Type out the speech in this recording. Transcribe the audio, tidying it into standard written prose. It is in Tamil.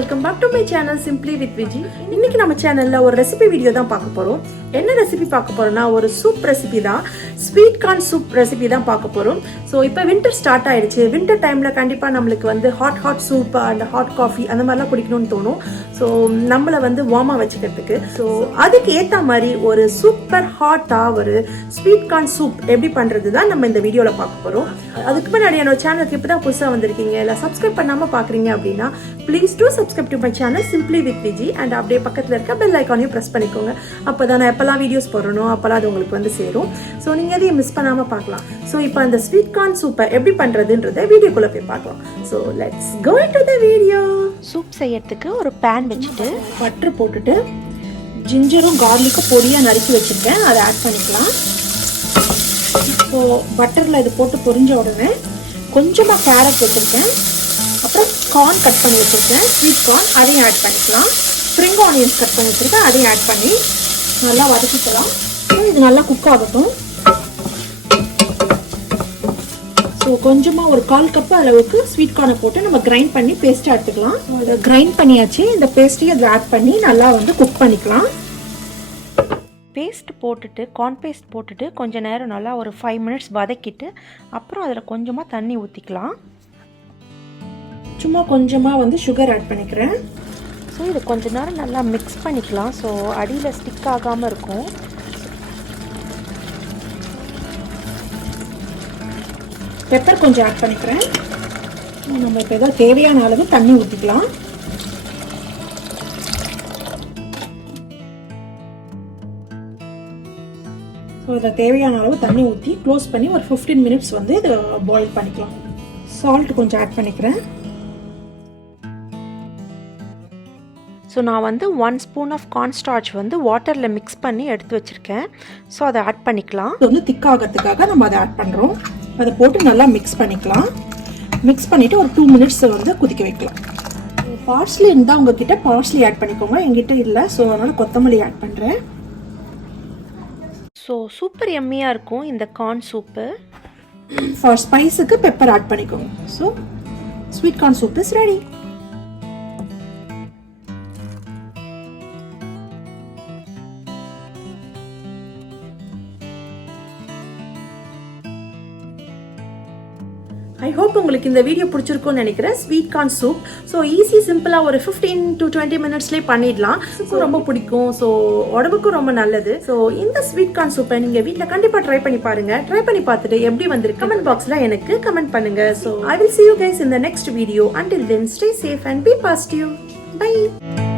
welcome back to my channel Simply with Viji. இன்னைக்கு நம்ம சேனல்ல ஒரு ரெசிபி வீடியோ தான் பார்க்க போறோம். என்ன ரெசிபி பார்க்க போறோம்னா ஒரு சூப் ரெசிபி தான். ஸ்வீட் கார்ன் சூப் ரெசிபி தான் பார்க்க போறோம். சோ இப்போ வின்டர் ஸ்டார்ட் ஆயிடுச்சு. வின்டர் டைம்ல கண்டிப்பா நமக்கு வந்து hot soup and hot coffee அந்த மாதிரிலாம் குடிக்கணும்னு தோணும். ஸோ நம்மளை வந்து வார்மா வச்சுக்கிறதுக்கு ஸோ அதுக்கு ஏற்ற மாதிரி ஒரு சூப்பர் ஹாட்டாக ஒரு ஸ்வீட் கார்ன் சூப் எப்படி பண்ணுறது தான் நம்ம இந்த வீடியோவில் பார்க்க போகிறோம். அதுக்கு முன்னாடி என்னோட சேனலுக்கு இப்போ தான் புதுசாக வந்திருக்கீங்க இல்லை சப்ஸ்கிரைப் பண்ணாமல் பார்க்குறீங்க அப்படின்னா please do subscribe to my channel simply with Viji and அப்படியே பக்கத்தில் இருக்க பெல் ஐக்கானையும் ப்ரெஸ் பண்ணிக்கோங்க. அப்போ தான் நான் எப்போல்லாம் வீடியோஸ் போடணும் அப்போல்லாம் அது உங்களுக்கு வந்து சேரும். ஸோ நீங்கள் எதையும் மிஸ் பண்ணாமல் பார்க்கலாம். ஸோ இப்போ அந்த ஸ்வீட் கார்ன் சூப்பை எப்படி பண்ணுறதுன்றதை வீடியோக்குள்ளே போய் பார்க்கலாம். So let's go into the video. Soup செய்யறதுக்கு ஒரு பேன் வச்சுட்டு பட்டர் போட்டுட்டு ஜிஞ்சரும் கார்லிக்கும் பொடியாக நறுக்கி வச்சுருக்கேன், அதை ஆட் பண்ணிக்கலாம். இப்போது பட்டரில் இது போட்டு பொரிஞ்ச உடனே கொஞ்சமாக கேரட் வச்சுருக்கேன், அப்புறம் கார்ன் கட் பண்ணி வச்சுருக்கேன், ஸ்வீட் கார்ன் அதையும் ஆட் பண்ணிக்கலாம். ஸ்ப்ரிங் ஆனியன்ஸ் கட் பண்ணி வச்சுருக்கேன், அதையும் ஆட் பண்ணி நல்லா வதக்கிக்கலாம். இது நல்லா குக் ஆகட்டும். ஸோ கொஞ்சமாக ஒரு 1/4 கப் அளவுக்கு ஸ்வீட் கார்னை போட்டு நம்ம கிரைண்ட் பண்ணி பேஸ்ட்டாக எடுத்துக்கலாம். அதை கிரைண்ட் பண்ணியாச்சு. இந்த பேஸ்ட்டையும் அதில் ஆட் பண்ணி நல்லா வந்து குக் பண்ணிக்கலாம். பேஸ்ட் போட்டுட்டு கார்ன் பேஸ்ட் போட்டுட்டு கொஞ்சம் நேரம் நல்லா ஒரு 5 மினிட்ஸ் வதக்கிட்டு அப்புறம் அதில் கொஞ்சமாக தண்ணி ஊற்றிக்கலாம். சும்மா கொஞ்சமாக வந்து சுகர் ஆட் பண்ணிக்கிறேன். ஸோ இது கொஞ்ச நேரம் நல்லா மிக்ஸ் பண்ணிக்கலாம். ஸோ அடியில் ஸ்டிக் ஆகாமல் இருக்கும். பெப்பர் கொஞ்சம் ஆட் பண்ணிக்கிறேன். நம்ம இப்போ ஏதாவது தேவையான அளவு தண்ணி ஊற்றிக்கலாம். ஸோ இதில் தேவையான அளவு தண்ணி ஊற்றி க்ளோஸ் பண்ணி ஒரு 15 மினிட்ஸ் வந்து இதை பாயில் பண்ணிக்கலாம். சால்ட் கொஞ்சம் ஆட் பண்ணிக்கிறேன். ஸோ நான் வந்து 1 ஸ்பூன் ஆஃப் கார்ன் ஸ்டார்ச் வந்து வாட்டரில் மிக்ஸ் பண்ணி எடுத்து வச்சுருக்கேன். ஸோ அதை ஆட் பண்ணிக்கலாம். இது வந்து திக்காகிறதுக்காக நம்ம அதை ஆட் பண்ணுறோம். அதை போட்டு நல்லா மிக்ஸ் பண்ணிக்கலாம். மிக்ஸ் பண்ணிவிட்டு ஒரு 2 மினிட்ஸ் வந்து கொதிக்க வைக்கலாம். பார்ஸ்லி இருந்தால் உங்ககிட்ட பார்ஸ்லி ஆட் பண்ணிக்கோங்க, எங்கிட்ட இல்லை. ஸோ அதனால் கொத்தமல்லி ஆட் பண்ணுறேன். ஸோ சூப்பர் எம்மியாக இருக்கும் இந்த கார்ன் சூப்பு. ஃபார் ஸ்பைஸுக்கு பெப்பர் ஆட் பண்ணிக்கோங்க. So sweet corn soup is ready. I hope உங்களுக்கு இந்த வீடியோ பிடிச்சிருக்கும்னு நினைக்கிறேன். Sweet corn soup so easy சிம்பிளாக ஒரு 15 to 20 மினிட்ஸ்லேயே பண்ணிடலாம். ஸோ ரொம்ப பிடிக்கும். ஸோ உடம்புக்கும் ரொம்ப நல்லது. ஸோ இந்த ஸ்வீட் கார்ன் சூப்பை நீங்கள் வீட்டில் கண்டிப்பாக ட்ரை பண்ணி பாருங்க. ட்ரை பண்ணி பார்த்துட்டு எப்படி வந்திருக்கு கமெண்ட் பாக்ஸில் எனக்கு கமெண்ட் பண்ணுங்க. So I will see you guys in the next video. Until then, stay safe and be positive. Bye.